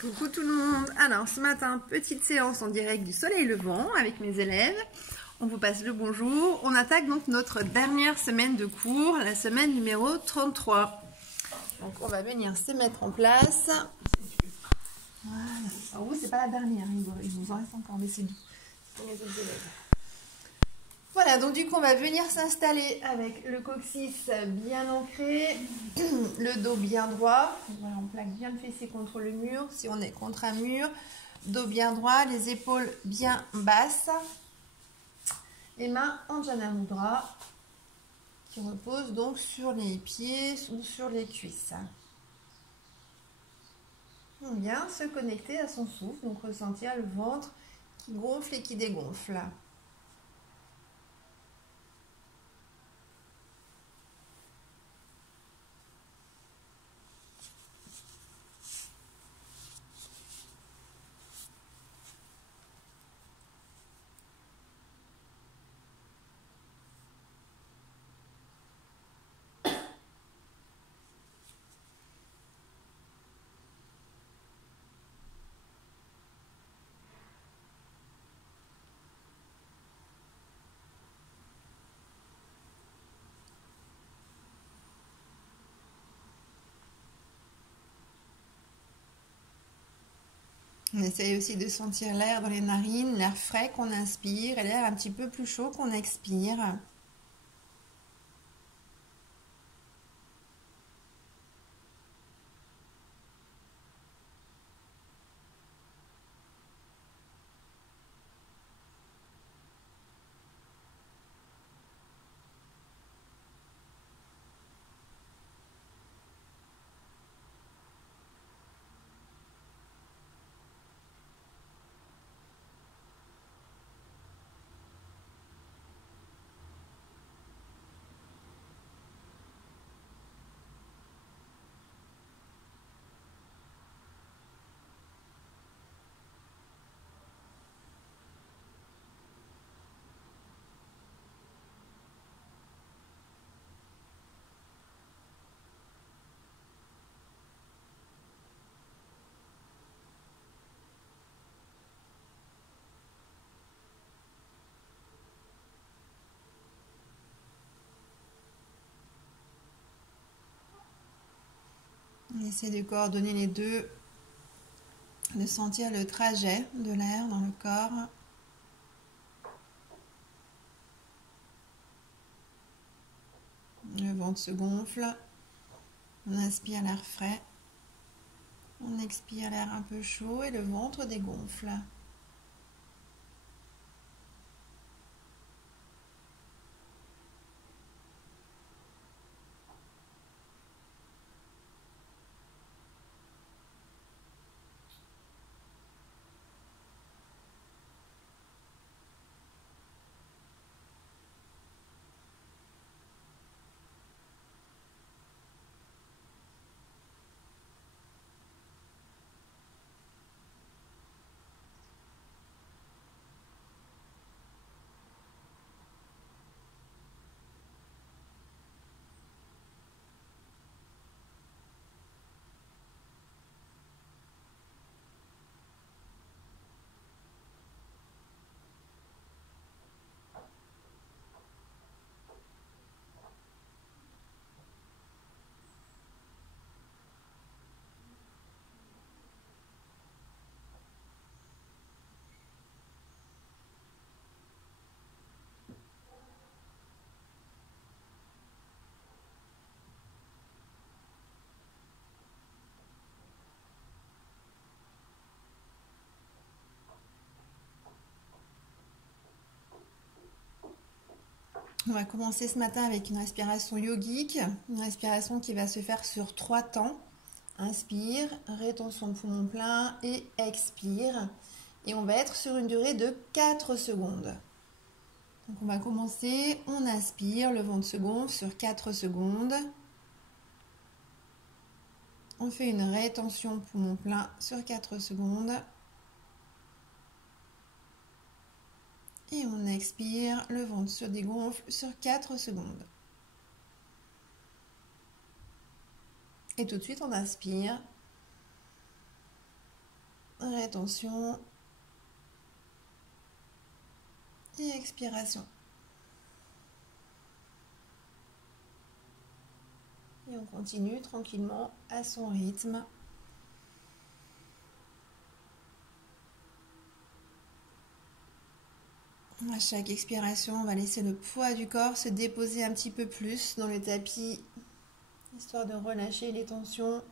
Coucou tout le monde. Alors ce matin, petite séance en direct du soleil levant avec mes élèves. On vous passe le bonjour. On attaque donc notre dernière semaine de cours, la semaine numéro 33. Donc on va venir se mettre en place. Voilà. En vous, c'est pas la dernière, il vous en reste encore, mais c'est doux. Voilà, donc du coup on va venir s'installer avec le coccyx bien ancré, le dos bien droit. Voilà, on plaque bien le fessier contre le mur, si on est contre un mur. Dos bien droit, les épaules bien basses. Les mains en Jana Mudra, qui reposent donc sur les pieds ou sur les cuisses. On vient se connecter à son souffle, donc ressentir le ventre qui gonfle et qui dégonfle. On essaye aussi de sentir l'air dans les narines, l'air frais qu'on inspire et l'air un petit peu plus chaud qu'on expire. On essaie de coordonner les deux, de sentir le trajet de l'air dans le corps. Le ventre se gonfle, on inspire l'air frais, on expire l'air un peu chaud et le ventre dégonfle. On va commencer ce matin avec une respiration yogique, une respiration qui va se faire sur 3 temps. Inspire, rétention de poumon plein et expire. Et on va être sur une durée de 4 secondes. Donc on va commencer, on inspire, le ventre se gonfle sur 4 secondes. On fait une rétention poumon plein sur 4 secondes. Et on expire, le ventre se dégonfle sur 4 secondes. Et tout de suite, on inspire. rétention. Et expiration. Et on continue tranquillement à son rythme. À chaque expiration, on va laisser le poids du corps se déposer un petit peu plus dans le tapis, histoire de relâcher les tensions.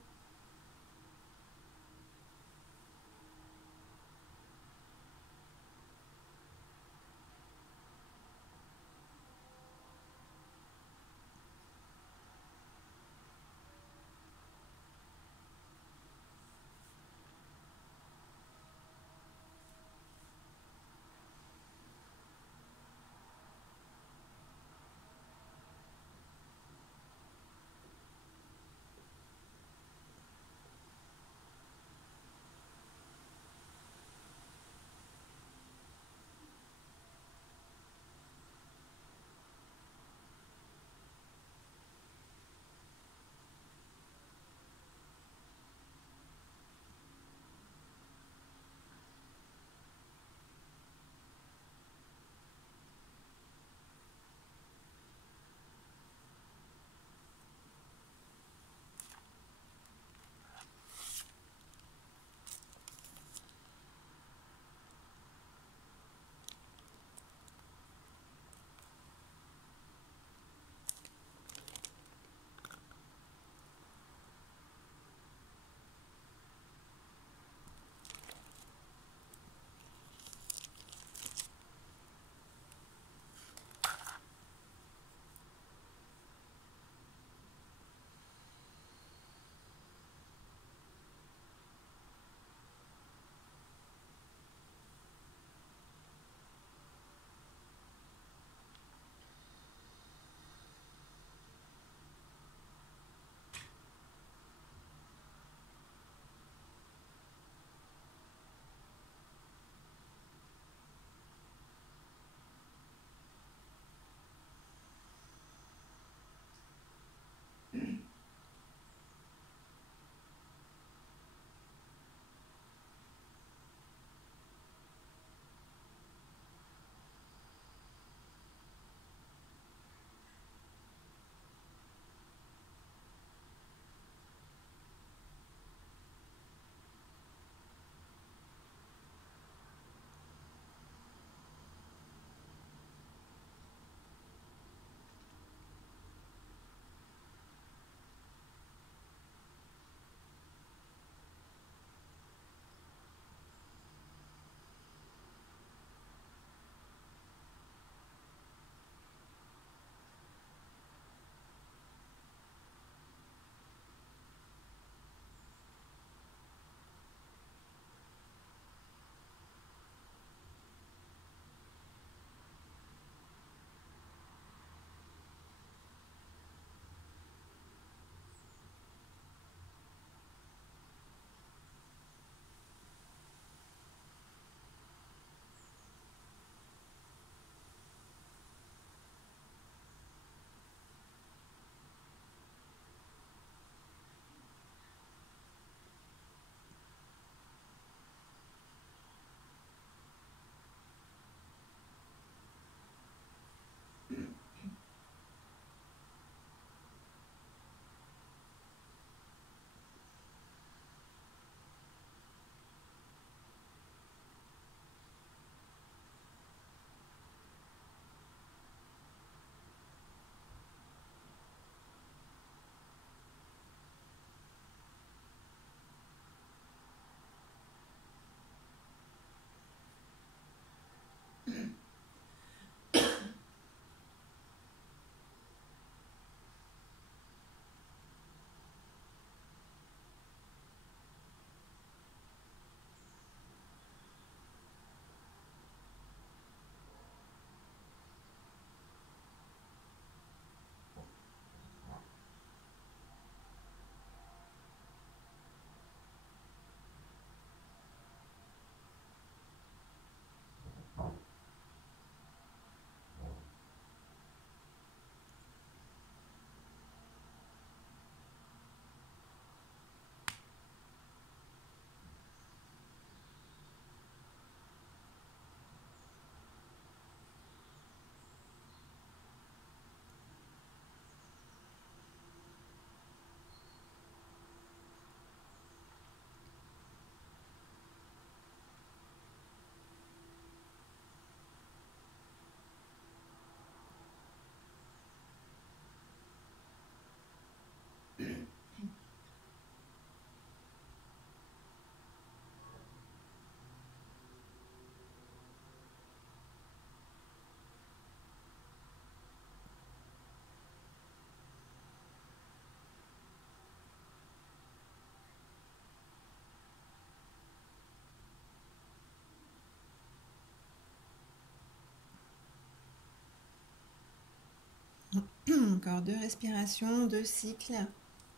Encore 2 respirations, 2 cycles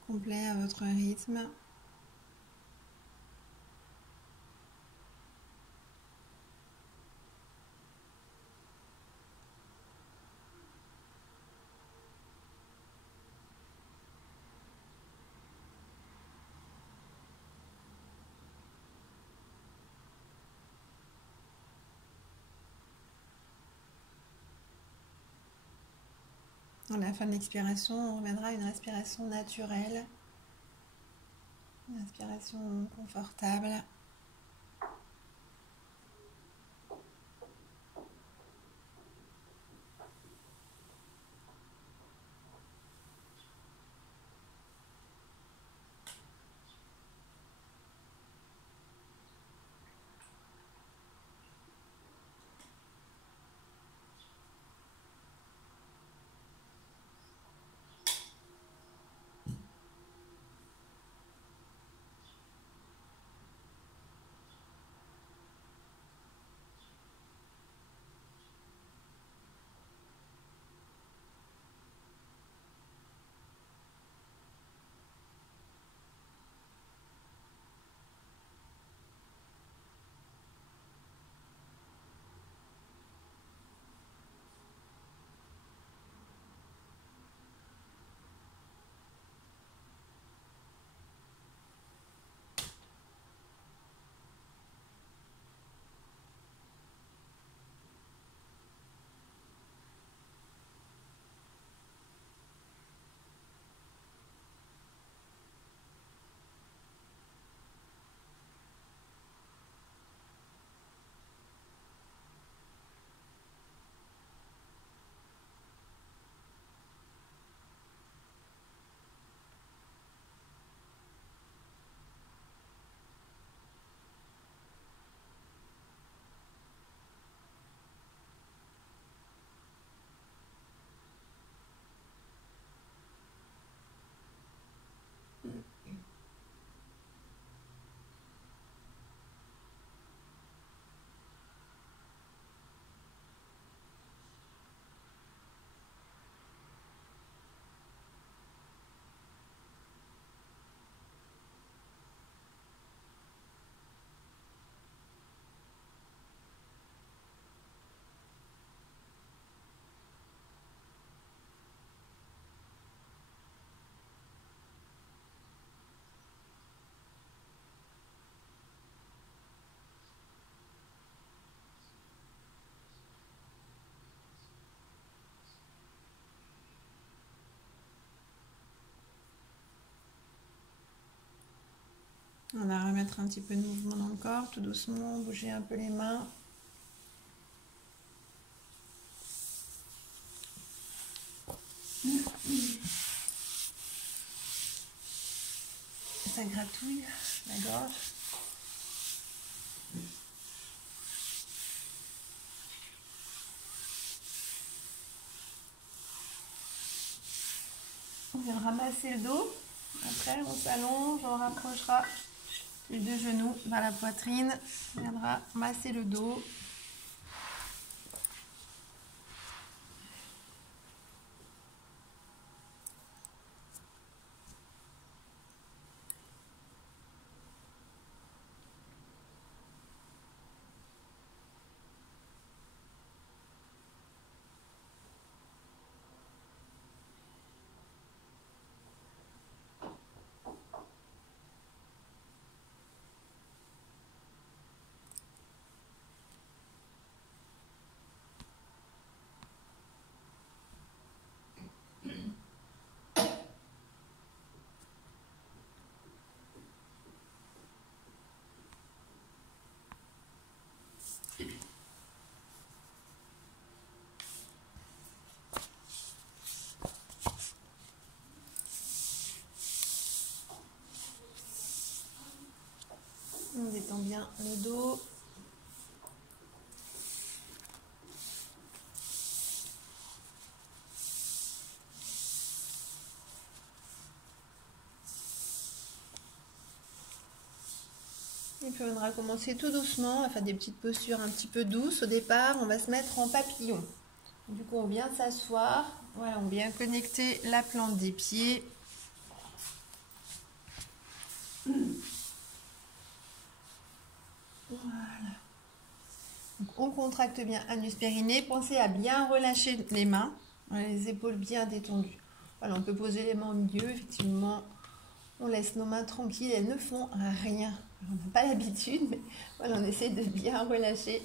complets à votre rythme. À la fin de l'expiration, on reviendra à une respiration naturelle, une respiration confortable. On va remettre un petit peu de mouvement dans le corps, tout doucement, bouger un peu les mains. Ça gratouille la gorge. On vient ramasser le dos. Après, on s'allonge, on rapprochera les 2 genoux vers la poitrine. On viendra masser le dos. On détend bien le dos. Et puis on va commencer tout doucement à faire des petites postures un petit peu douces. Au départ, on va se mettre en papillon. Du coup, on vient s'asseoir Voilà, on vient connecter la plante des pieds. Voilà. Donc, on contracte bien anus périnée. Pensez à bien relâcher les mains, les épaules bien détendues. Voilà, on peut poser les mains au milieu, effectivement. On laisse nos mains tranquilles, elles ne font rien. On n'a pas l'habitude, mais voilà, on essaie de bien relâcher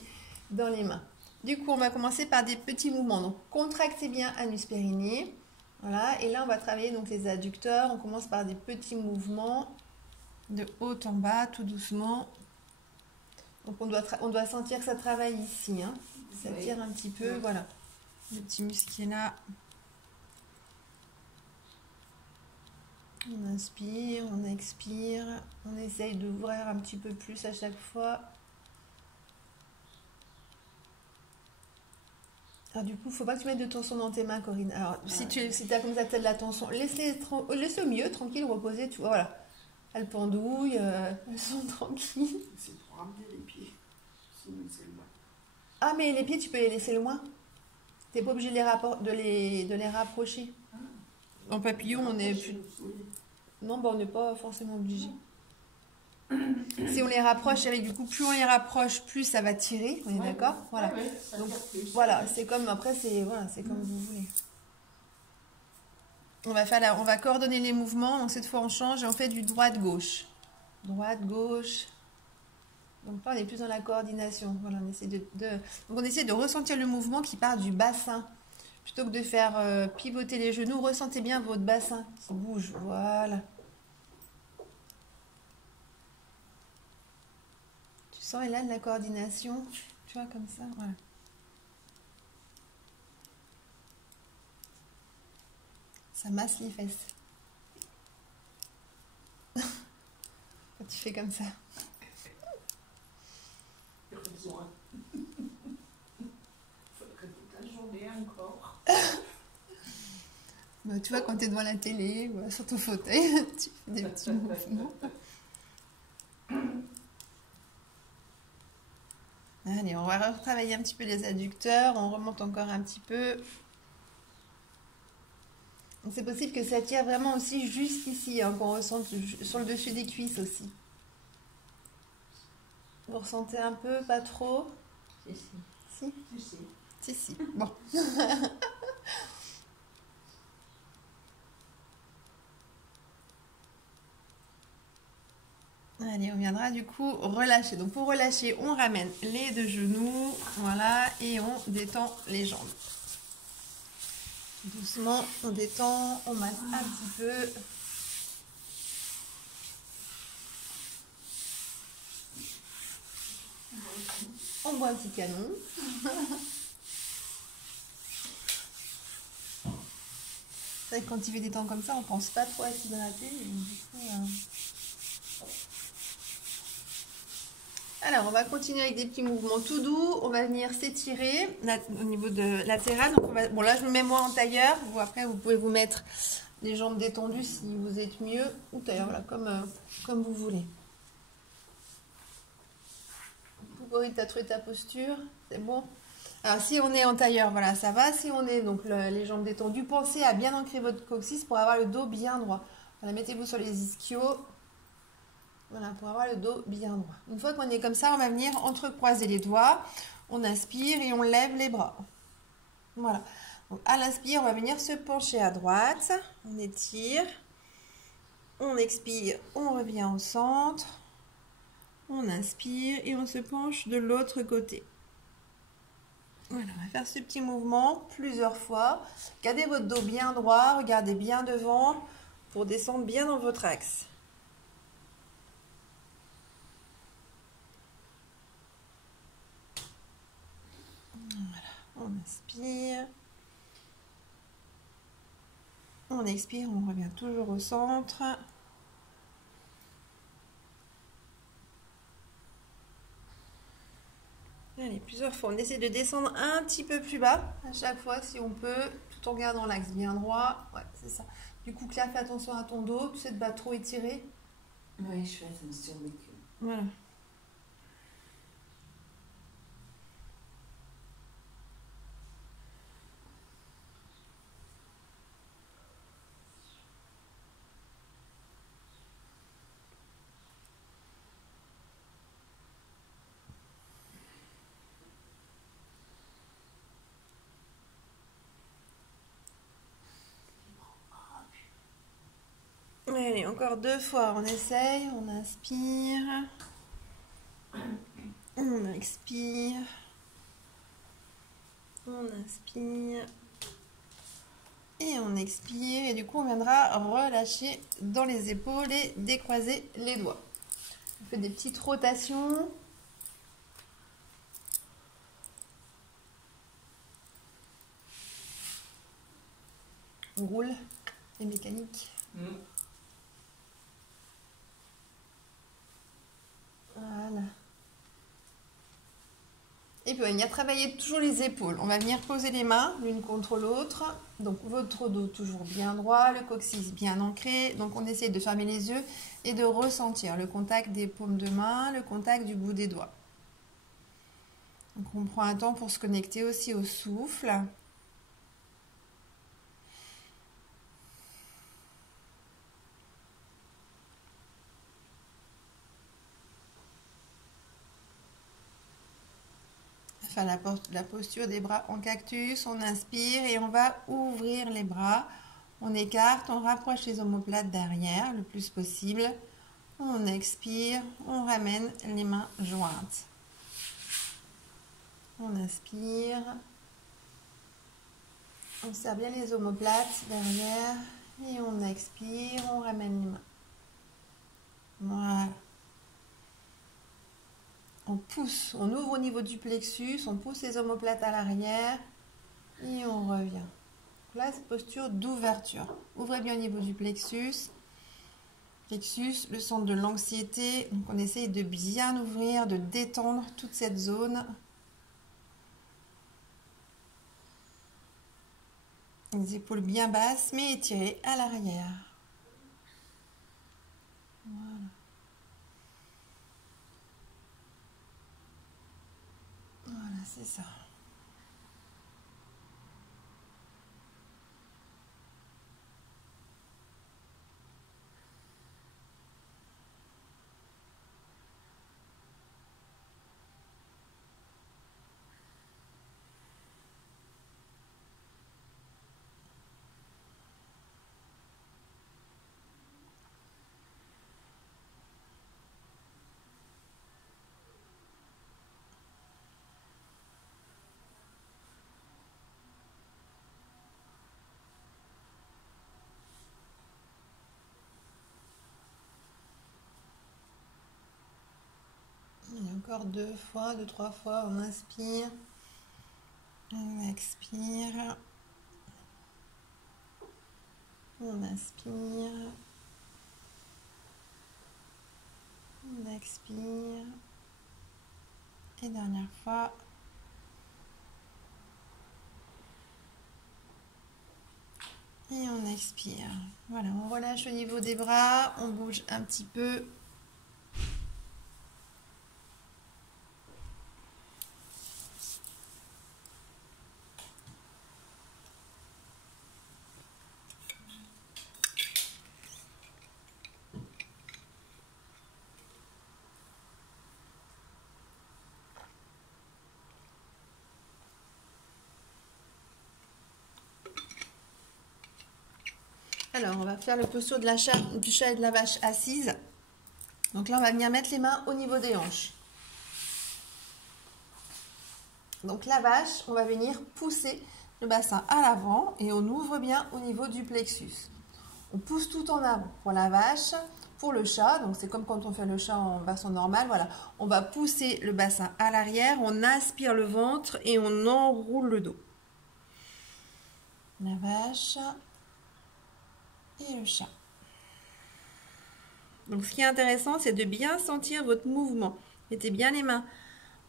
dans les mains. Du coup, on va commencer par des petits mouvements. Donc, contractez bien anus périnée. Voilà, et là, on va travailler donc les adducteurs. On commence par des petits mouvements de haut en bas, tout doucement. Donc, on doit sentir que ça travaille ici. Hein. Ça tire un petit peu, voilà. Le petit muscle là. On inspire, on expire. On essaye d'ouvrir un petit peu plus à chaque fois. Alors du coup, il ne faut pas que tu mettes de tension dans tes mains, Corinne. Alors, si tu as comme ça de la tension, laisse-les au mieux, tranquille, reposer. Tu vois, voilà. Elles pendouillent, elles sont tranquilles. C'est pour ramener les pieds. Sinon, c'est loin. Ah, mais les pieds, tu peux les laisser loin. Tu n'es pas obligé de les rapprocher. En papillon, on est plus... Non, bah, on n'est pas forcément obligé. Si on les rapproche, avec du coup, plus on les rapproche, plus ça va tirer. On est d'accord? Voilà. Donc, voilà, c'est comme, après, c'est comme vous voulez. On va coordonner les mouvements. Donc, cette fois, on change et on fait du droite-gauche. Droite-gauche. Donc là, on est plus dans la coordination. Voilà, on essaie donc on essaie de ressentir le mouvement qui part du bassin. Plutôt que de faire pivoter les genoux, ressentez bien votre bassin qui bouge. Voilà. Tu sens, et là, de la coordination. Tu vois, comme ça. Voilà. Ça masse les fesses. Quand tu fais comme ça. Besoin. Faudrait toute la journée encore. Bah, tu vois, quand tu es devant la télé ou sur ton fauteuil, tu fais des petits mouvements. Allez, on va retravailler un petit peu les adducteurs. On remonte encore un petit peu. C'est possible que ça tire vraiment aussi jusqu'ici, hein, qu'on ressente sur le dessus des cuisses aussi. Vous ressentez un peu, pas trop? Si. Si. Bon. Allez, on viendra du coup relâcher. Donc pour relâcher, on ramène les deux genoux, voilà, et on détend les jambes. Doucement, on détend, on masse un petit peu. On boit un petit canon. C'est vrai que quand il fait des temps comme ça, on pense pas trop à s'hydrater. Alors, on va continuer avec des petits mouvements tout doux. On va venir s'étirer au niveau de latéral. Donc bon, là, je me mets moi en tailleur. Vous, après, vous pouvez vous mettre les jambes détendues si vous êtes mieux. Ou tailleur, voilà, comme vous voulez. Corinne, tu as trouvé ta posture? C'est bon? Alors, si on est en tailleur, voilà, ça va. Si on est donc les jambes détendues, pensez à bien ancrer votre coccyx pour avoir le dos bien droit. Voilà, mettez-vous sur les ischios. Voilà, pour avoir le dos bien droit. Une fois qu'on est comme ça, on va venir entrecroiser les doigts. On inspire et on lève les bras. Voilà. Donc, à l'inspire, on va venir se pencher à droite. On étire. On expire. On revient au centre. On inspire et on se penche de l'autre côté. Voilà, on va faire ce petit mouvement plusieurs fois. Gardez votre dos bien droit. Regardez bien devant pour descendre bien dans votre axe. On inspire, on expire, on revient toujours au centre. Allez, plusieurs fois, on essaie de descendre un petit peu plus bas à chaque fois si on peut, tout en gardant l'axe bien droit. Ouais, c'est ça. Du coup, Claire, fais attention à ton dos, tu sais de pas trop étirer. Oui, je fais attention. Voilà. Allez, encore 2 fois, on essaye, on inspire, on expire, on inspire et on expire. Et du coup, on viendra relâcher dans les épaules et décroiser les doigts. On fait des petites rotations. On roule les mécaniques. Voilà. Et puis on va venir travailler toujours les épaules. On va venir poser les mains l'une contre l'autre. Donc votre dos toujours bien droit, le coccyx bien ancré. Donc on essaye de fermer les yeux et de ressentir le contact des paumes de main, le contact du bout des doigts. Donc on prend un temps pour se connecter aussi au souffle. Enfin, la posture des bras en cactus, on inspire et on va ouvrir les bras. On écarte, on rapproche les omoplates derrière le plus possible. On expire, on ramène les mains jointes. On inspire. On serre bien les omoplates derrière et on expire, on ramène les mains. Voilà. On pousse, on ouvre au niveau du plexus, on pousse les omoplates à l'arrière et on revient. Là, c'est posture d'ouverture. Ouvrez bien au niveau du plexus. Plexus, le centre de l'anxiété. Donc, on essaye de bien ouvrir, de détendre toute cette zone. Les épaules bien basses, mais étirées à l'arrière. Voilà. Voilà, c'est ça. Et encore 2 fois, 2-3 fois, on inspire, on expire, on inspire, on expire, et dernière fois. Et on expire. Voilà, on relâche au niveau des bras, on bouge un petit peu. Alors, on va faire le posture de du chat et de la vache assise. Donc là, on va venir mettre les mains au niveau des hanches. Donc la vache, on va venir pousser le bassin à l'avant et on ouvre bien au niveau du plexus. On pousse tout en avant pour la vache. Pour le chat, donc c'est comme quand on fait le chat en bassin normal, voilà. On va pousser le bassin à l'arrière, on aspire le ventre et on enroule le dos. La vache et le chat. Donc ce qui est intéressant, c'est de bien sentir votre mouvement. Mettez bien les mains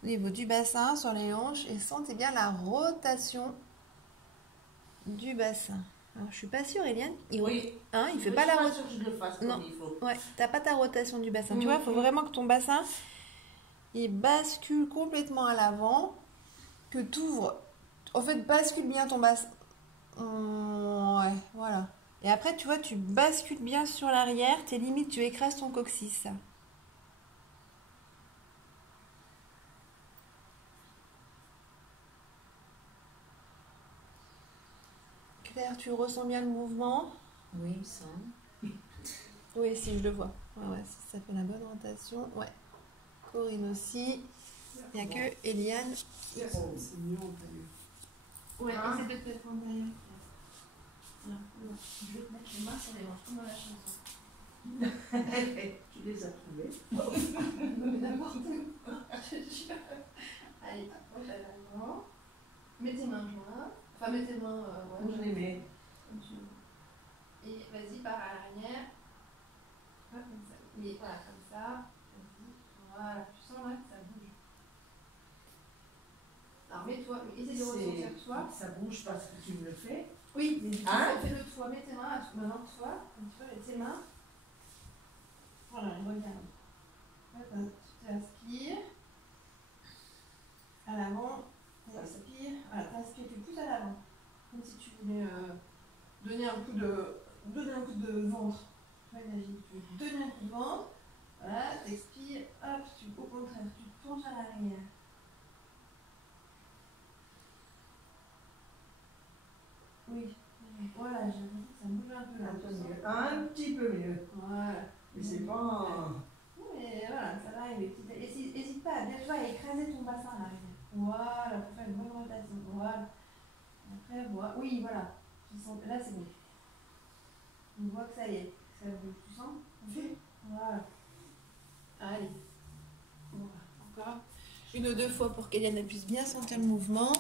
au niveau du bassin, sur les hanches, et sentez bien la rotation du bassin. Alors, je suis pas sûre, Eliane. Oui. Hein, il fait pas la rotation. Je le fasse non. Comme il faut. Ouais, t'as pas ta rotation du bassin. Tu vois, il faut vraiment que ton bassin il bascule complètement à l'avant, que tu ouvres. En fait, bascule bien ton bassin. Ouais, voilà. Et après, tu vois, tu bascules bien sur l'arrière. Tes limites, tu écrases ton coccyx. Claire, tu ressens bien le mouvement? Oui, il me semble. Oui, si, je le vois. Ouais, ouais, si ça fait la bonne rotation. Ouais. Corinne aussi. Il n'y a que Eliane. C'est mieux en tailleur. Ouais, Hein? essaie de te mettre en tailleur. Voilà. Je vais te mettre les mains sur les manches, comme dans la chanson. Tu les as trouvés? N'importe quoi, je te jure. Allez, approche à l'avant. Mets tes mains jointes. Enfin, mets tes mains. Où je les mets? Comme tu veux. Et vas-y, par à l'arrière. Hop, comme ça. Mais voilà, comme ça. Vas-y. Voilà, tu sens là que ça bouge. Alors mets-toi, essaie de ressentir toi. Ça bouge parce que tu me le fais? Oui, mais Hein? fais-le toi. Mets tes mains maintenant toi. Comme tu veux, mets tes mains. Voilà, regarde. Hop, tu t'inspires. À l'avant. T'inspires. Voilà, t'inspires, tu pousses à l'avant. Comme si tu voulais donner un coup de ventre. Tu vois, imagine, tu donnes un coup de ventre. Voilà, t'expires. Hop, au contraire, tu penches à l'arrière. Oui. Voilà, j'ai l'impression que ça bouge un peu là. Un peu mieux. Un petit peu mieux. Voilà. Mais c'est pas... Non, mais voilà, ça va arriver. N'hésite pas à bien tu vois, à écraser ton bassin à l'arrière. Voilà, pour faire une bonne rotation. Voilà. Après, voilà. Oui, voilà. Tu sens... Là, c'est bon. On voit que ça y est. Ça bouge. Tu sens? Oui. Voilà. Allez. Voilà. Encore une ou deux fois pour qu'Eliane puisse bien sentir le mouvement.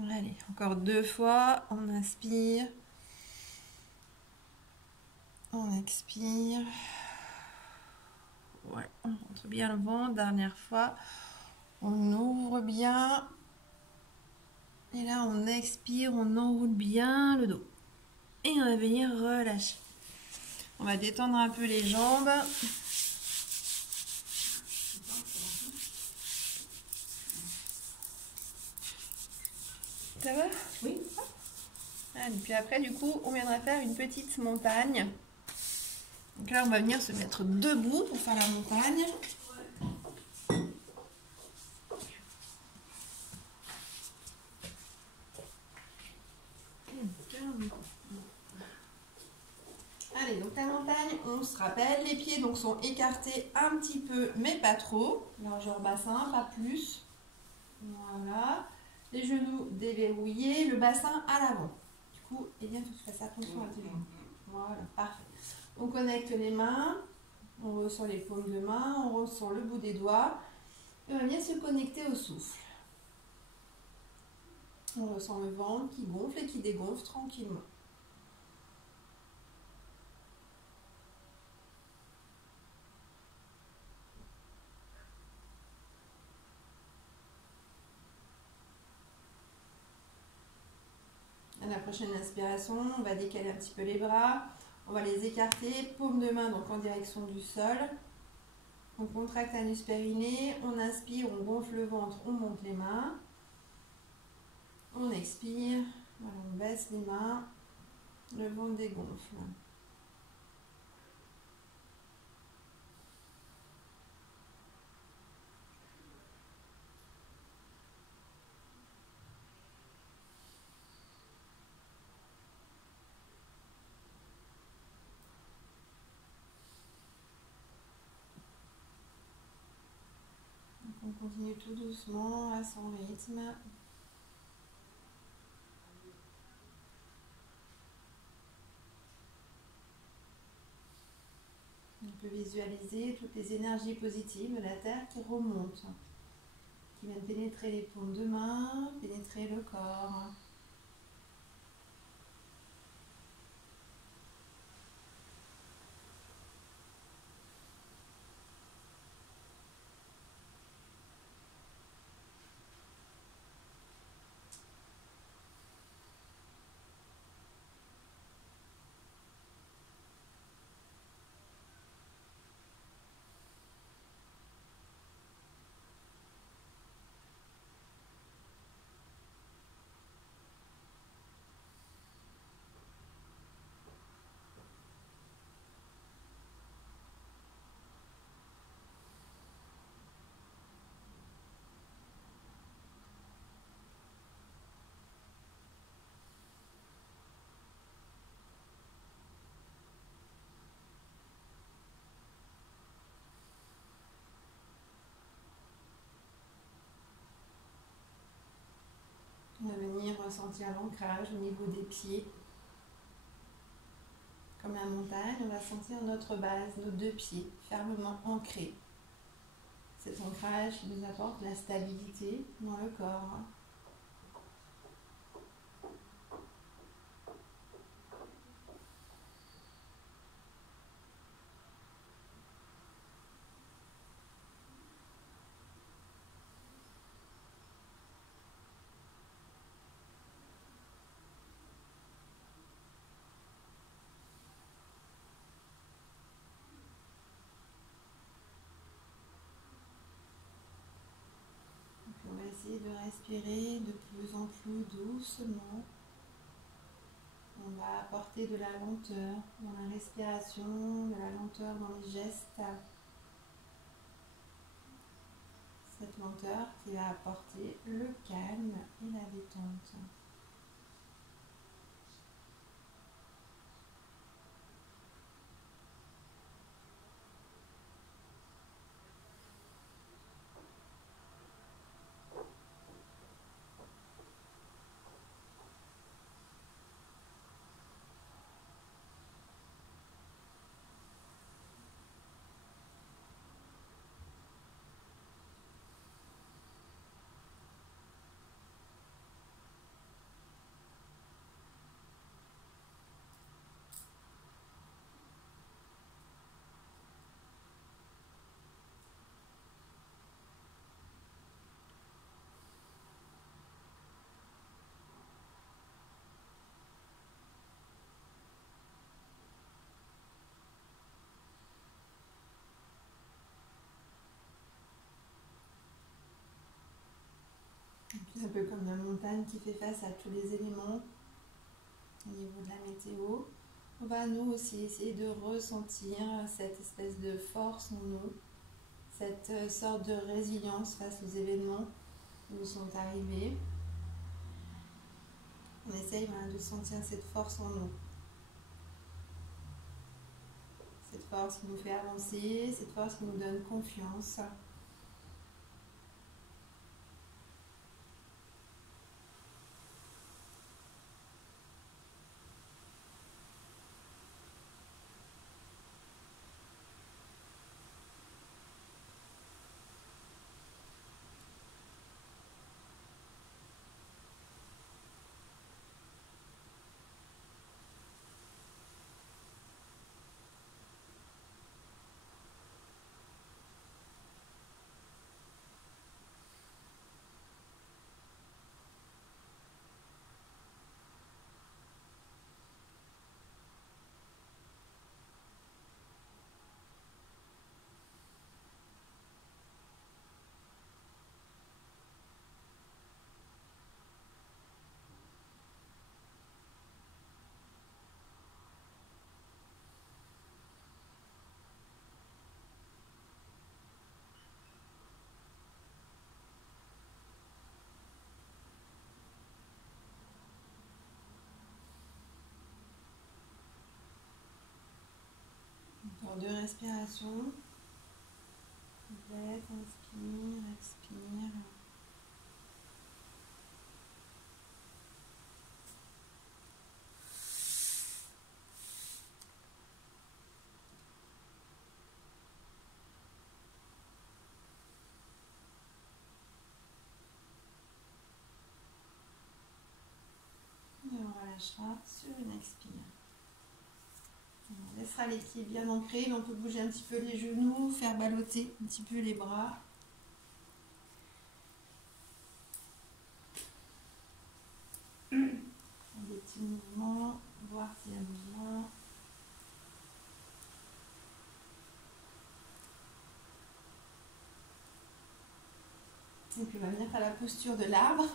Allez, encore 2 fois. On inspire. On expire. Ouais, on rentre bien le ventre. Dernière fois. On ouvre bien. Et là, on expire. On enroule bien le dos. Et on va venir relâcher. On va détendre un peu les jambes. Ça va? Oui. Allez, puis après, du coup, on viendra faire une petite montagne. Donc là, on va venir se mettre debout pour faire la montagne. Allez, donc la montagne, on se rappelle, les pieds donc sont écartés un petit peu, mais pas trop. Largeur bassin, pas plus. Voilà. Les genoux déverrouillés, le bassin à l'avant. Du coup, eh bien, il faut que tu fasses attention à tes genoux. Voilà, parfait. On connecte les mains, on ressent les paumes de main, on ressent le bout des doigts. Et on va venir se connecter au souffle. On ressent le ventre qui gonfle et qui dégonfle tranquillement. À la prochaine inspiration, on va décaler un petit peu les bras. On va les écarter, paume de main donc en direction du sol. On contracte l'anus périnée, on inspire, on gonfle le ventre, on monte les mains. On expire, voilà, on baisse les mains, le ventre dégonfle. On continue tout doucement à son rythme. On peut visualiser toutes les énergies positives de la Terre qui remontent, qui viennent pénétrer les paumes de main, pénétrer le corps. sentir l'ancrage au niveau des pieds. Comme la montagne, on va sentir notre base, nos deux pieds fermement ancrés. Cet ancrage nous apporte la stabilité dans le corps. On va essayer de respirer de plus en plus doucement. On va apporter de la lenteur dans la respiration, de la lenteur dans les gestes. Cette lenteur qui va apporter le calme et la détente. C'est un peu comme la montagne qui fait face à tous les éléments au niveau de la météo. On va nous aussi essayer de ressentir cette espèce de force en nous, cette sorte de résilience face aux événements qui nous sont arrivés. On essaye de sentir cette force en nous. Cette force qui nous fait avancer, cette force qui nous donne confiance. Encore 2 respirations. Complète, inspire, expire. Et on relâchera sur une expire. On laissera les pieds bien ancrés, mais on peut bouger un petit peu les genoux, faire ballotter un petit peu les bras. Des petits mouvements, voir s'il y a un mouvement. Et puis on va venir à la posture de l'arbre.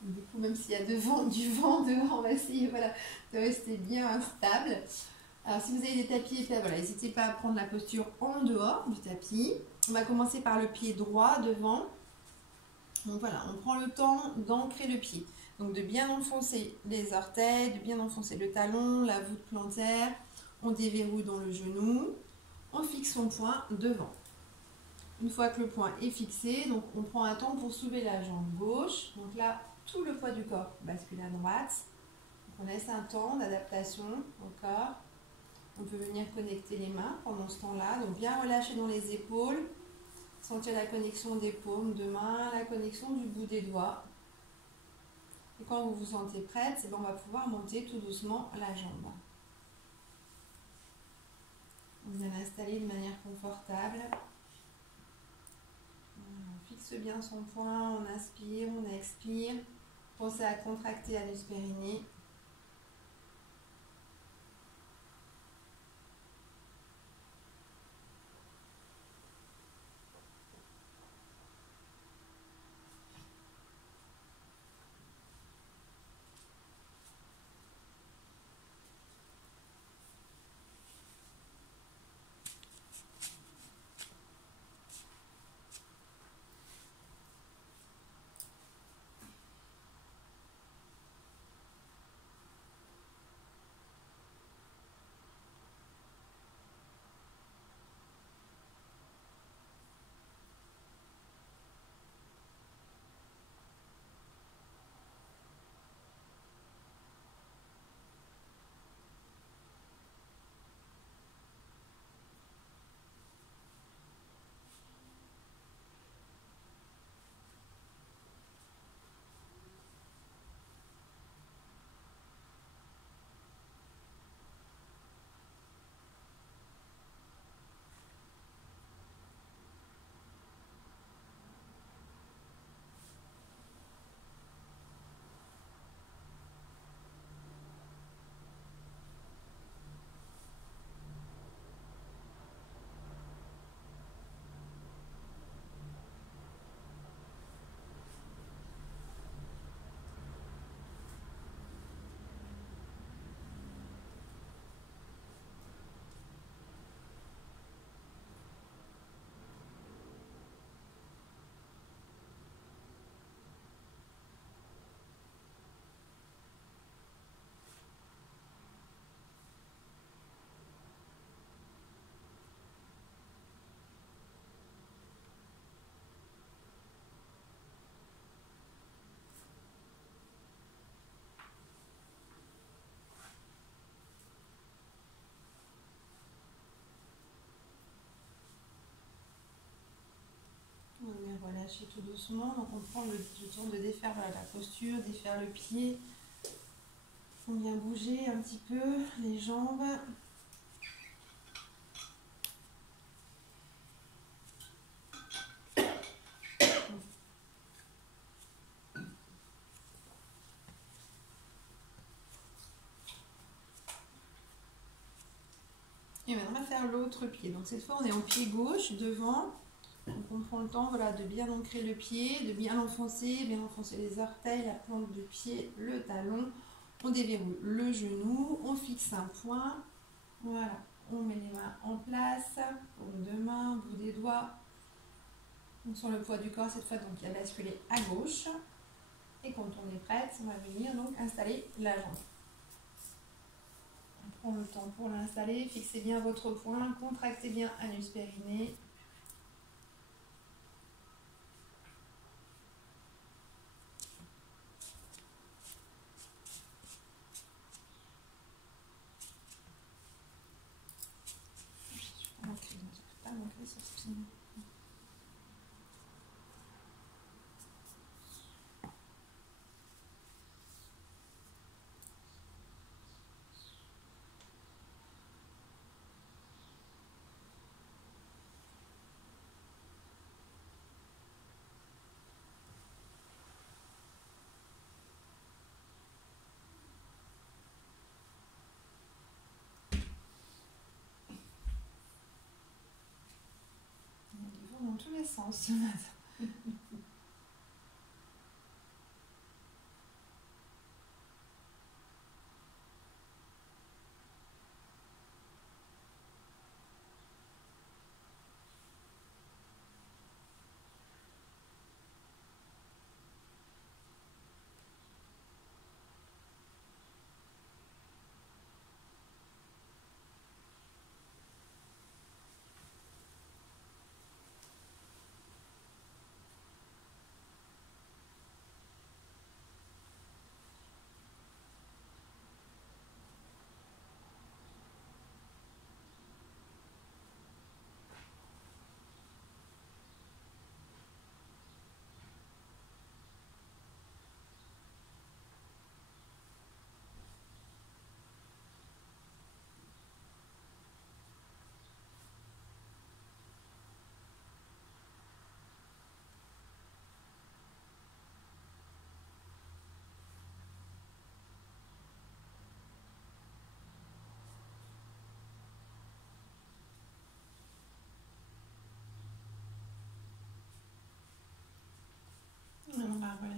Du coup, même s'il y a du vent dehors, on va essayer de rester bien stable. Alors, si vous avez des tapis, n'hésitez pas à prendre la posture en dehors du tapis. On va commencer par le pied droit devant. Donc voilà, on prend le temps d'ancrer le pied. Donc de bien enfoncer les orteils, de bien enfoncer le talon, la voûte plantaire. On déverrouille dans le genou. On fixe son poing devant. Une fois que le poing est fixé, donc on prend un temps pour soulever la jambe gauche. Donc là, tout le poids du corps bascule à droite. Donc on laisse un temps d'adaptation au corps. On peut venir connecter les mains pendant ce temps-là. Donc bien relâcher dans les épaules. Sentir la connexion des paumes de main, la connexion du bout des doigts. Et quand vous vous sentez prête, on va pouvoir monter tout doucement la jambe. On vient l'installer de manière confortable. On fixe bien son poing, on inspire, on expire. Pensez à contracter l'anus périnée. On vient relâcher tout doucement. Donc on prend le temps de défaire la posture, défaire le pied. On vient bouger un petit peu les jambes. Et maintenant on va faire l'autre pied. Donc cette fois on est en pied gauche devant. Donc on prend le temps de bien ancrer le pied, de bien enfoncer les orteils, la plante du pied, le talon. On déverrouille le genou, on fixe un point. Voilà, on met les mains en place, paume de main, bout des doigts. Donc sur le poids du corps cette fois, donc il a basculé à gauche. Et quand on est prête, on va venir donc installer la jambe. On prend le temps pour l'installer, fixez bien votre point, contractez bien anus périnée. Dans tous les sens ce matin.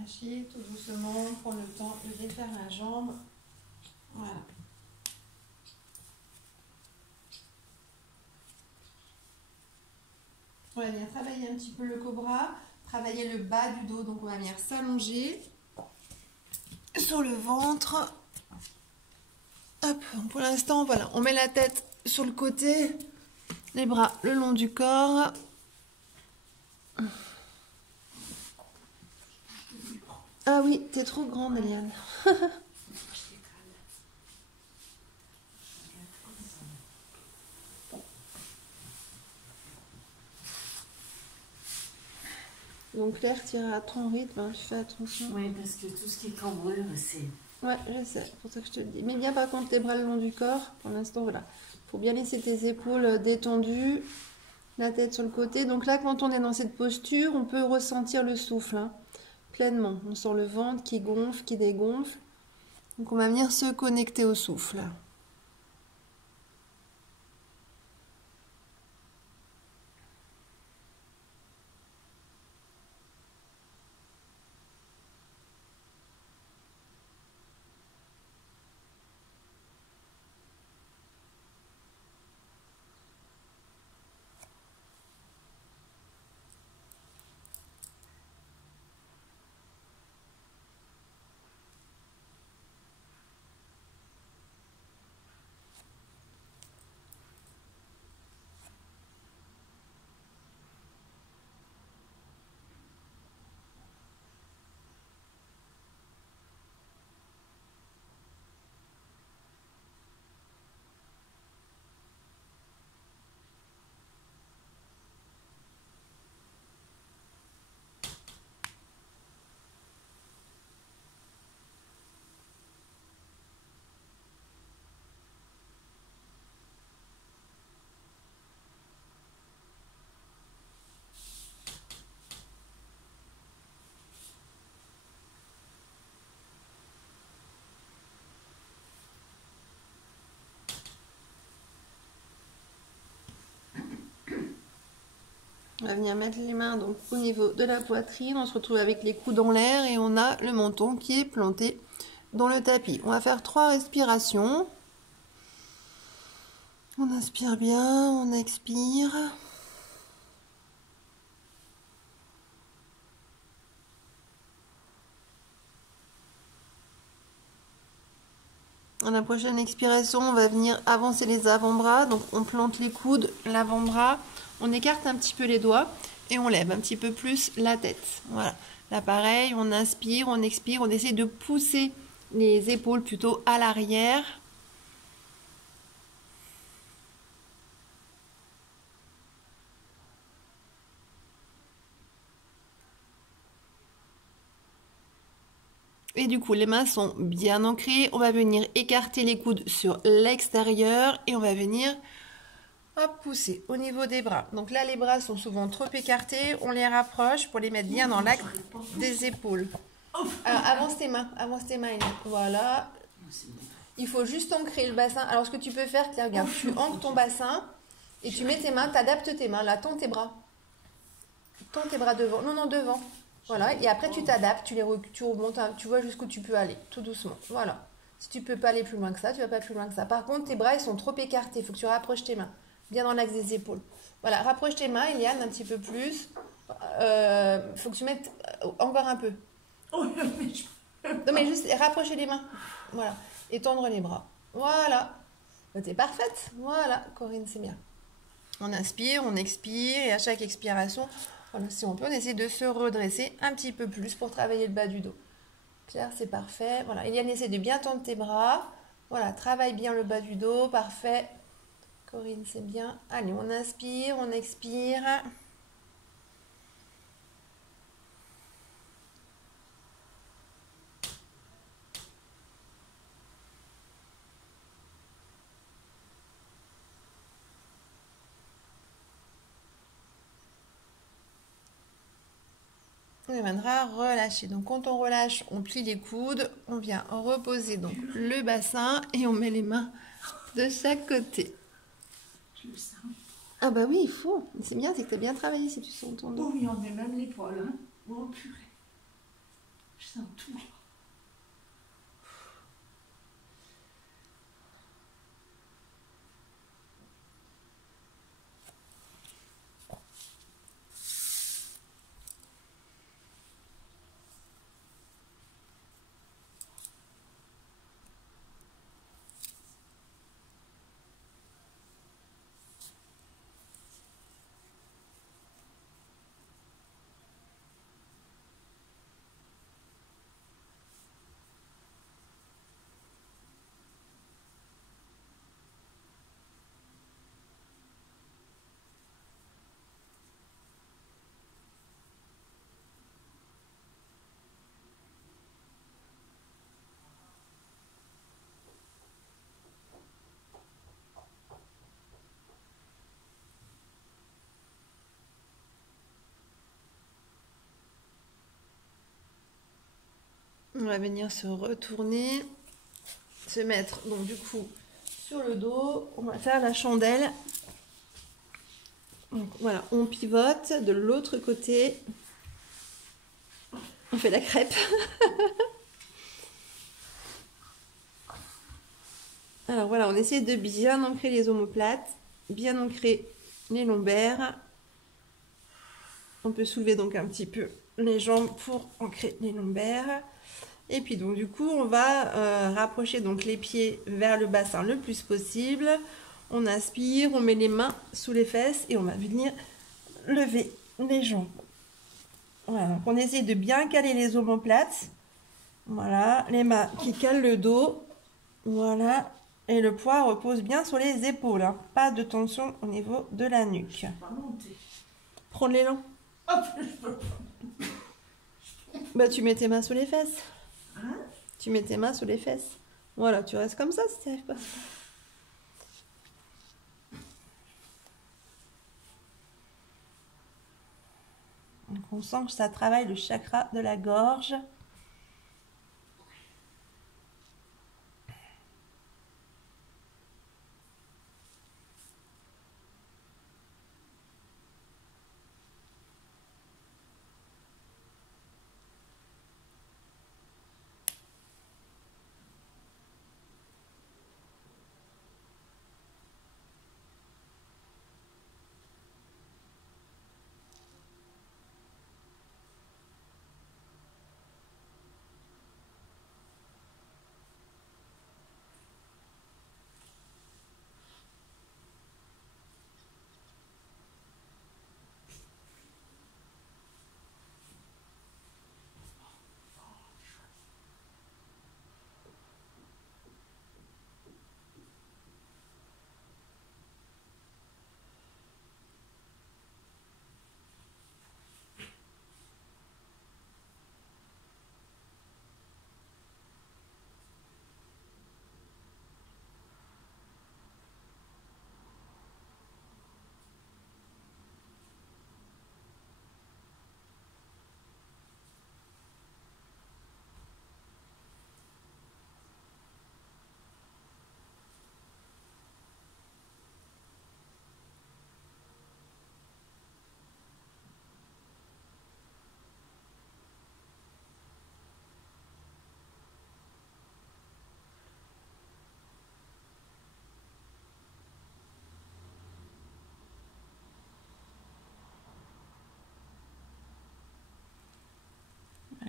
relâcher tout doucement, prendre le temps de défaire la jambe. Voilà. On va venir travailler un petit peu le cobra, travailler le bas du dos, donc on va venir s'allonger sur le ventre. Hop, pour l'instant, voilà, on met la tête sur le côté, les bras le long du corps. Ah oui, t'es trop grande, Eliane. Donc Claire, tire à ton rythme, hein, tu fais attention. Oui, parce que tout ce qui est cambrure, c'est... Ouais, je sais, c'est pour ça que je te le dis. Mets bien par contre tes bras le long du corps. Pour l'instant, voilà. Il faut bien laisser tes épaules détendues, la tête sur le côté. Donc là, quand on est dans cette posture, on peut ressentir le souffle, hein, pleinement. On sent le ventre qui gonfle, qui dégonfle. Donc on va venir se connecter au souffle. On va venir mettre les mains donc au niveau de la poitrine. On se retrouve avec les coudes en l'air et on a le menton qui est planté dans le tapis. On va faire 3 respirations. On inspire bien, on expire. À la prochaine expiration, on va venir avancer les avant-bras. Donc on plante les coudes, l'avant-bras. On écarte un petit peu les doigts et on lève un petit peu plus la tête. Voilà. Là pareil, on inspire, on expire. On essaie de pousser les épaules plutôt à l'arrière. Et du coup, les mains sont bien ancrées. On va venir écarter les coudes sur l'extérieur et on va venir pousser au niveau des bras. Donc là, les bras sont souvent trop écartés. On les rapproche pour les mettre bien dans l'axe des épaules. Alors, avance tes mains. Voilà. Il faut juste ancrer le bassin. Alors, ce que tu peux faire, Claire, regarde, tu ancres ton bassin et tu mets tes mains, tu adaptes tes mains. Là, tends tes bras. Tends tes bras devant. Non, devant. Voilà, et après tu t'adaptes, tu remontes, tu vois jusqu'où tu peux aller, tout doucement. Voilà. Si tu peux pas aller plus loin que ça, tu vas pas plus loin que ça. Par contre, tes bras, ils sont trop écartés. Il faut que tu rapproches tes mains, bien dans l'axe des épaules. Voilà, rapproche tes mains, Eliane, un petit peu plus. Faut que tu mettes encore un peu. Non, mais juste rapprocher les mains. Voilà. Et tendre les bras. Voilà. Bah, t'es parfaite. Voilà, Corinne, c'est bien. On inspire, on expire, et à chaque expiration... Voilà, si on peut, on essaie de se redresser un petit peu plus pour travailler le bas du dos. Claire, c'est parfait. Voilà, Eliane, essaie de bien tendre tes bras. Voilà, travaille bien le bas du dos. Parfait. Corinne, c'est bien. Allez, on inspire, on expire. On viendra relâcher. Donc quand on relâche, on plie les coudes, on vient reposer donc le bassin et on met les mains de chaque côté. Ah bah oui, il faut. C'est bien, c'est que tu as bien travaillé si tu sens ton dos. Oh oui, on met même les poils. Hein. Oh purée. tiens tout là. On va venir se retourner, se mettre donc du coup sur le dos. On va faire la chandelle. Donc voilà, on pivote de l'autre côté. On fait la crêpe. Alors voilà, on essaie de bien ancrer les omoplates, bien ancrer les lombaires. On peut soulever donc un petit peu les jambes pour ancrer les lombaires. Et puis donc du coup, on va rapprocher donc les pieds vers le bassin le plus possible. On inspire, on met les mains sous les fesses et on va venir lever les jambes. Voilà, donc on essaie de bien caler les omoplates. Voilà, les mains qui calent le dos. Voilà, et le poids repose bien sur les épaules. Hein. Pas de tension au niveau de la nuque. Pas monter. Prendre l'élan. Hop, je peux pas. Bah tu mets tes mains sous les fesses. Hein? Tu mets tes mains sous les fesses. Voilà, tu restes comme ça si tu n'y arrives pas. Donc on sent que ça travaille le chakra de la gorge.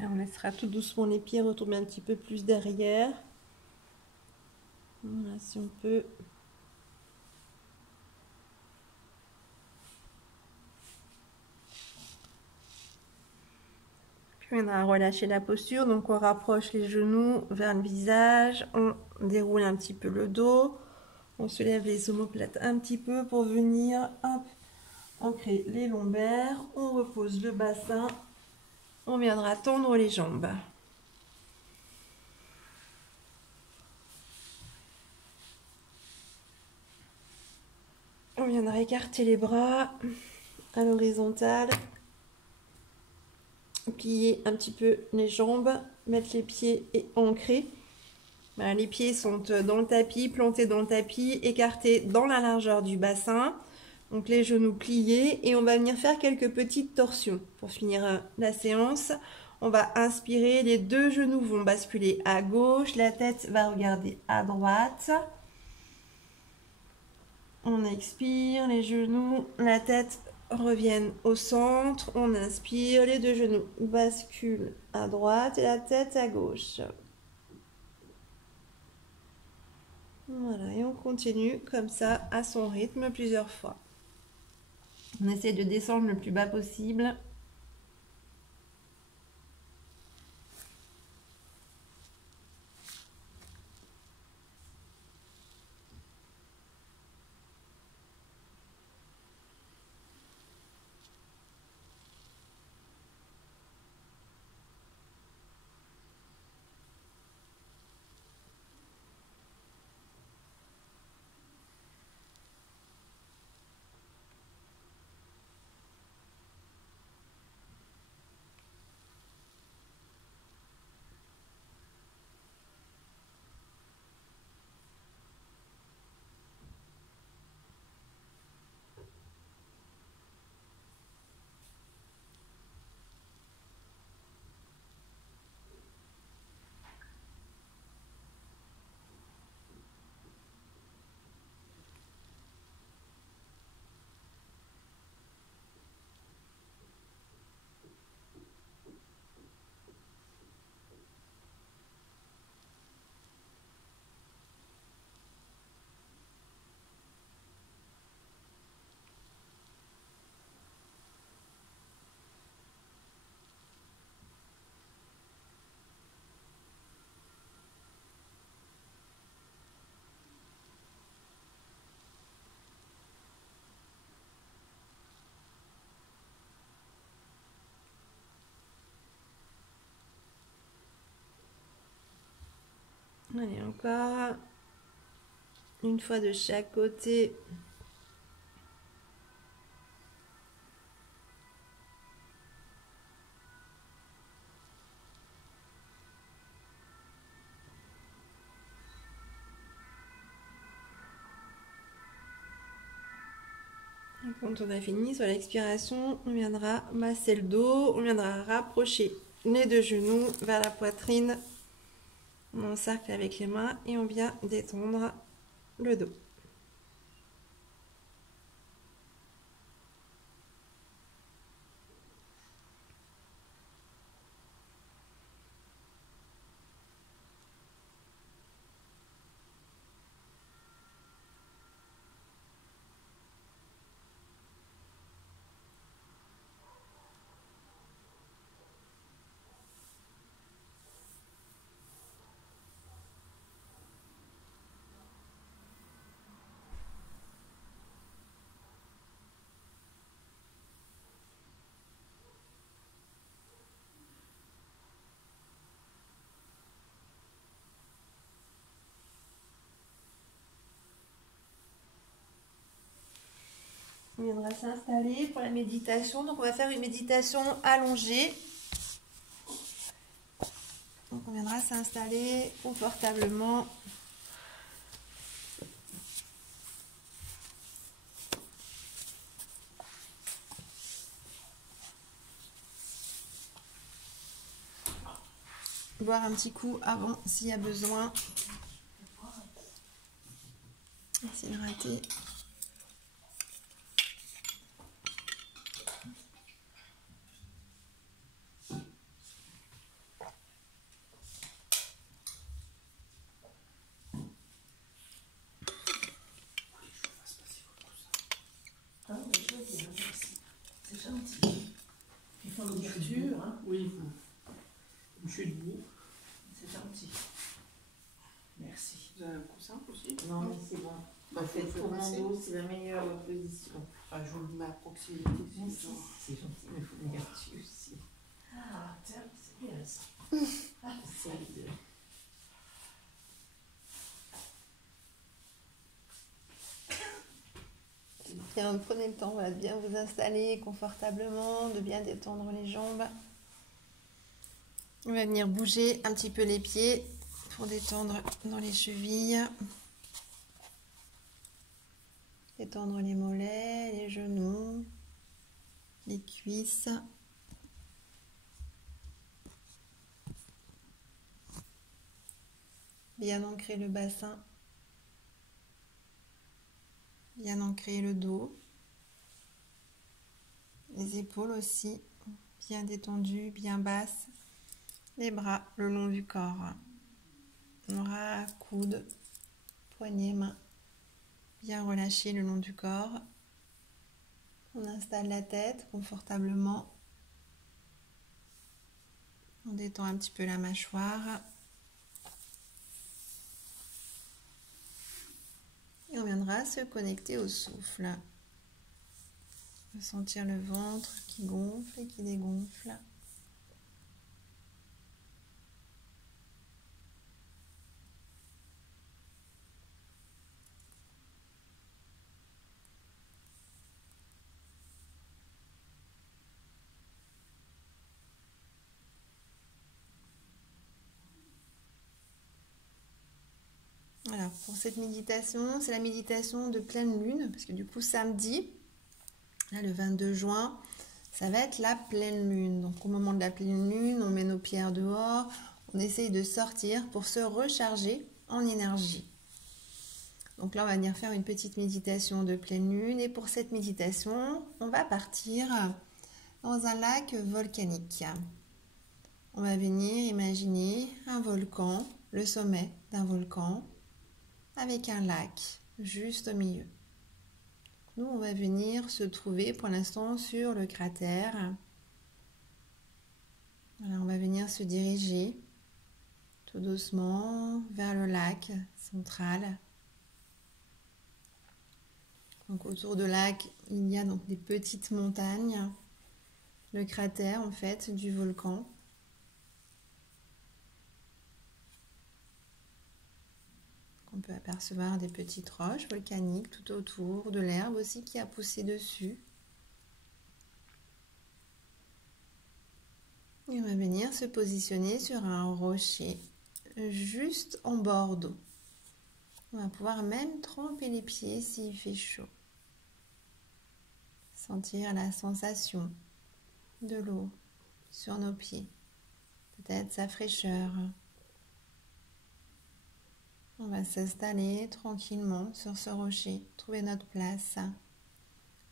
On laissera tout doucement les pieds retomber un petit peu plus derrière. Voilà, si on peut. Puis on a relâché la posture, donc on rapproche les genoux vers le visage, on déroule un petit peu le dos, on se lève les omoplates un petit peu pour venir hop, ancrer les lombaires, on repose le bassin. On viendra tendre les jambes. On viendra écarter les bras à l'horizontale. Plier un petit peu les jambes. Mettre les pieds et ancrer. Voilà, les pieds sont dans le tapis, plantés dans le tapis, écartés dans la largeur du bassin. Donc les genoux pliés et on va venir faire quelques petites torsions. Pour finir la séance, On va inspirer, les deux genoux vont basculer à gauche, la tête va regarder à droite. On expire, les genoux, la tête reviennent au centre. On inspire, les deux genoux basculent à droite et la tête à gauche. Voilà, et on continue comme ça à son rythme plusieurs fois. On essaie de descendre le plus bas possible. Allez, encore une fois de chaque côté. Et quand on a fini, sur l'expiration, on viendra masser le dos, on viendra rapprocher les deux genoux vers la poitrine. On encercle avec les mains et on vient détendre le dos. On viendra s'installer pour la méditation. Donc on va faire une méditation allongée. Donc on viendra s'installer confortablement. Boire un petit coup avant s'il y a besoin. S'hydrater. C'est gentil. Ils font l'ouverture, hein? Oui, je suis debout. C'est gentil. Merci. Vous avez un coussin aussi? Non, mais c'est bon. Bah, En fait, pour mon dos, c'est la meilleure position. Enfin, je vous le mets à proximité. Merci. C'est gentil, mais il faut venir dessus aussi. Ah, tiens, c'est bien ça. C'est de... Bien, prenez le temps voilà, de bien vous installer confortablement, de bien détendre les jambes. On va venir bouger un petit peu les pieds pour détendre dans les chevilles. Détendre les mollets, les genoux, les cuisses. Bien ancrer le bassin. Bien ancrer le dos. Les épaules aussi, bien détendues, bien basses. Les bras le long du corps. Bras, coudes, poignets, mains. Bien relâchés le long du corps. On installe la tête confortablement. On détend un petit peu la mâchoire. Et on viendra se connecter au souffle. Ressentir le ventre qui gonfle et qui dégonfle. Alors, pour cette méditation, c'est la méditation de pleine lune, parce que du coup, samedi, là, le 22 juin, ça va être la pleine lune. Donc, au moment de la pleine lune, on met nos pierres dehors, on essaye de sortir pour se recharger en énergie. Donc là, on va venir faire une petite méditation de pleine lune. Et pour cette méditation, on va partir dans un lac volcanique. On va venir imaginer un volcan, le sommet d'un volcan, avec un lac juste au milieu. Nous, on va venir se trouver pour l'instant sur le cratère. Voilà, on va venir se diriger tout doucement vers le lac central. Donc autour du lac, il y a donc des petites montagnes, le cratère en fait du volcan. On peut apercevoir des petites roches volcaniques tout autour, de l'herbe aussi qui a poussé dessus. Et on va venir se positionner sur un rocher juste en bord d'eau. On va pouvoir même tremper les pieds s'il fait chaud. Sentir la sensation de l'eau sur nos pieds, peut-être sa fraîcheur. On va s'installer tranquillement sur ce rocher, trouver notre place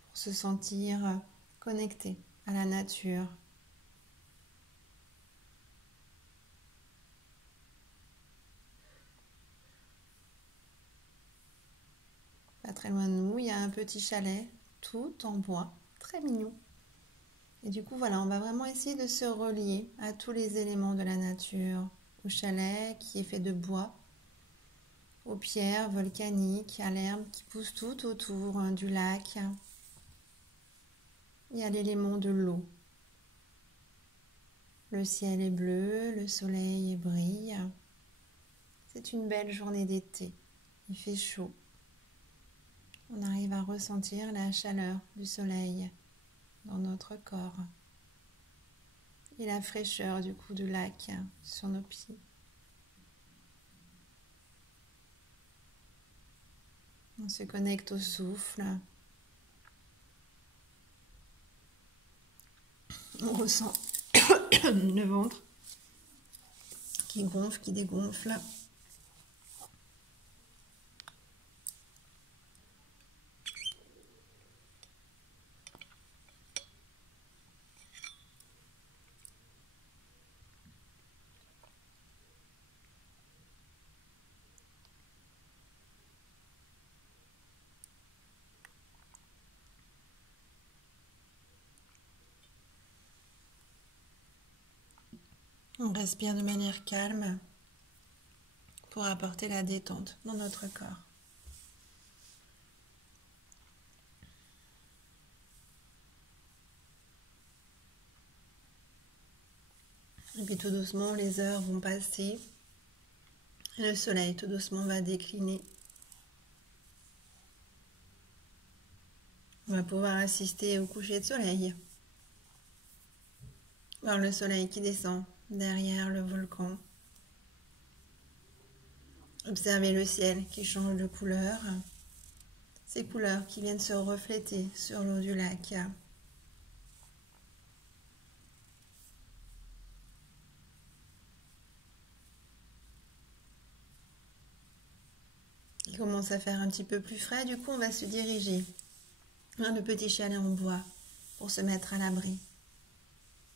pour se sentir connecté à la nature. Pas très loin de nous, il y a un petit chalet tout en bois, très mignon. Et du coup, voilà, on va vraiment essayer de se relier à tous les éléments de la nature, au chalet qui est fait de bois, aux pierres volcaniques, à l'herbe qui pousse tout autour du lac et à l'élément de l'eau. Le ciel est bleu, le soleil brille. C'est une belle journée d'été. Il fait chaud. On arrive à ressentir la chaleur du soleil dans notre corps et la fraîcheur du coup du lac sur nos pieds. On se connecte au souffle. On ressent le ventre qui gonfle, qui dégonfle. On respire de manière calme pour apporter la détente dans notre corps. Et puis tout doucement, les heures vont passer. Et le soleil tout doucement va décliner. On va pouvoir assister au coucher de soleil. Voir le soleil qui descend derrière le volcan. Observer le ciel qui change de couleur. Ces couleurs qui viennent se refléter sur l'eau du lac. Il commence à faire un petit peu plus frais, du coup on va se diriger vers le petit chalet en bois pour se mettre à l'abri.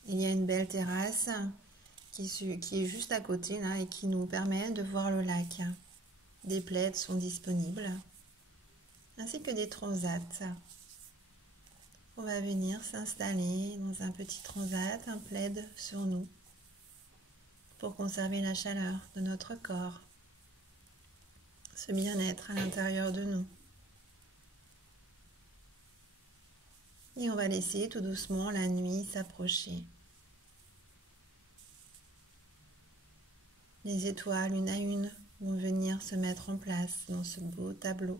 Il y a une belle terrasse qui est juste à côté là et qui nous permet de voir le lac. Des plaids sont disponibles, ainsi que des transats. On va venir s'installer dans un petit transat, un plaid sur nous, pour conserver la chaleur de notre corps, ce bien-être à l'intérieur de nous. Et on va laisser tout doucement la nuit s'approcher. Les étoiles, une à une, vont venir se mettre en place dans ce beau tableau.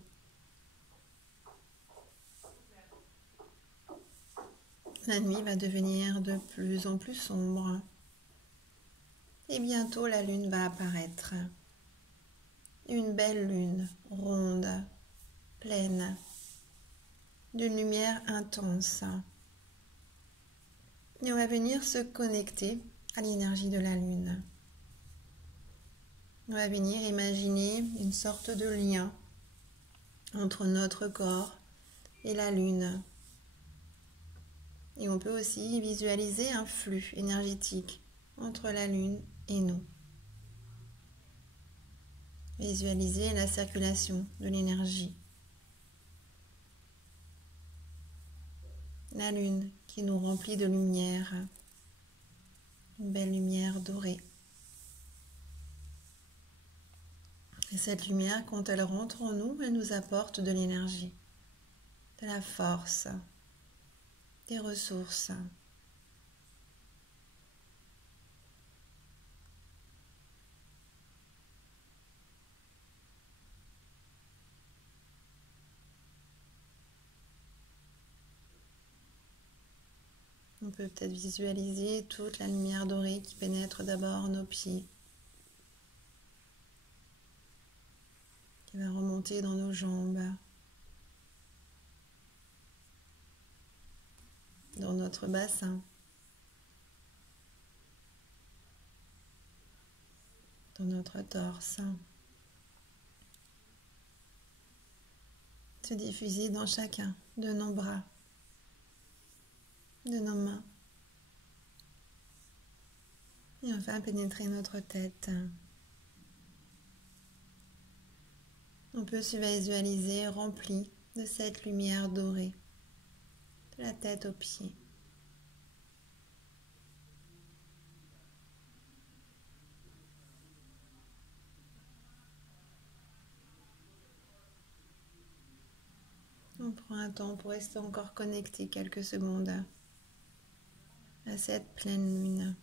La nuit va devenir de plus en plus sombre. Et bientôt la lune va apparaître. Une belle lune, ronde, pleine, d'une lumière intense. Et on va venir se connecter à l'énergie de la lune. On va venir imaginer une sorte de lien entre notre corps et la lune. Et on peut aussi visualiser un flux énergétique entre la lune et nous. Visualiser la circulation de l'énergie. La lune qui nous remplit de lumière, une belle lumière dorée. Et cette lumière, quand elle rentre en nous, elle nous apporte de l'énergie, de la force, des ressources. On peut peut-être visualiser toute la lumière dorée qui pénètre d'abord nos pieds, qui va remonter dans nos jambes, dans notre bassin, dans notre torse, se diffuser dans chacun de nos bras, de nos mains, et enfin pénétrer notre tête. On peut se visualiser rempli de cette lumière dorée, de la tête aux pieds. On prend un temps pour rester encore connecté quelques secondes à cette pleine lune.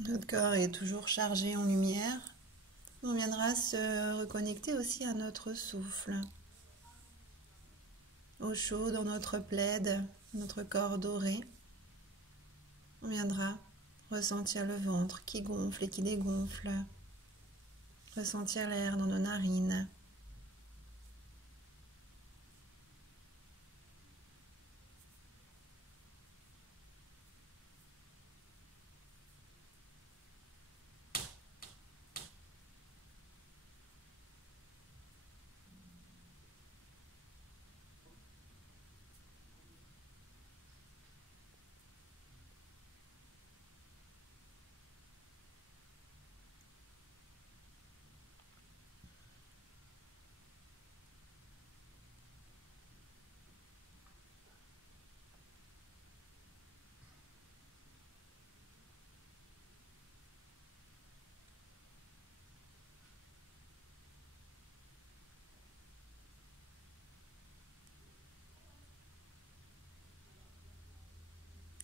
Notre corps est toujours chargé en lumière. On viendra se reconnecter aussi à notre souffle. Au chaud dans notre plaid, notre corps doré. On viendra ressentir le ventre qui gonfle et qui dégonfle. Ressentir l'air dans nos narines.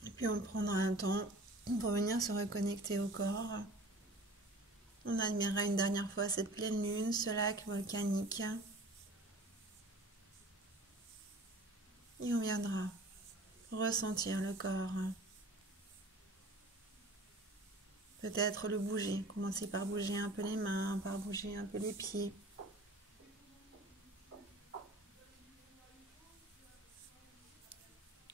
Et puis on prendra un temps pour venir se reconnecter au corps. On admirera une dernière fois cette pleine lune, ce lac volcanique. Et on viendra ressentir le corps. peut-être le bouger. Commencez par bouger un peu les mains, par bouger un peu les pieds.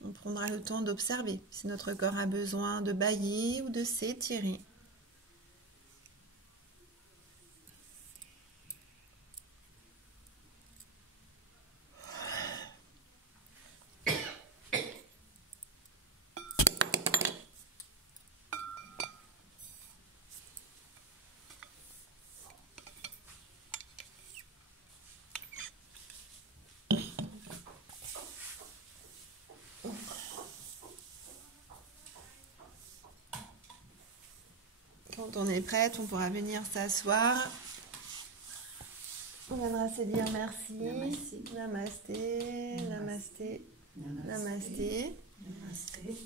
On prendra le temps d'observer si notre corps a besoin de bâiller ou de s'étirer. Quand on est prête, on pourra venir s'asseoir. On viendra se dire merci. Namasté. Namasté. Namasté.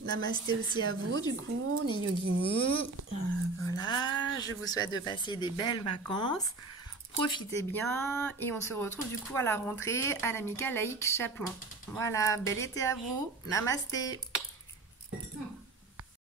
Namasté aussi à vous, du coup, les yoginis. Voilà, je vous souhaite de passer des belles vacances. Profitez bien et on se retrouve du coup à la rentrée à l'Amicale Laïque Chapelon. Voilà, bel été à vous. Namasté.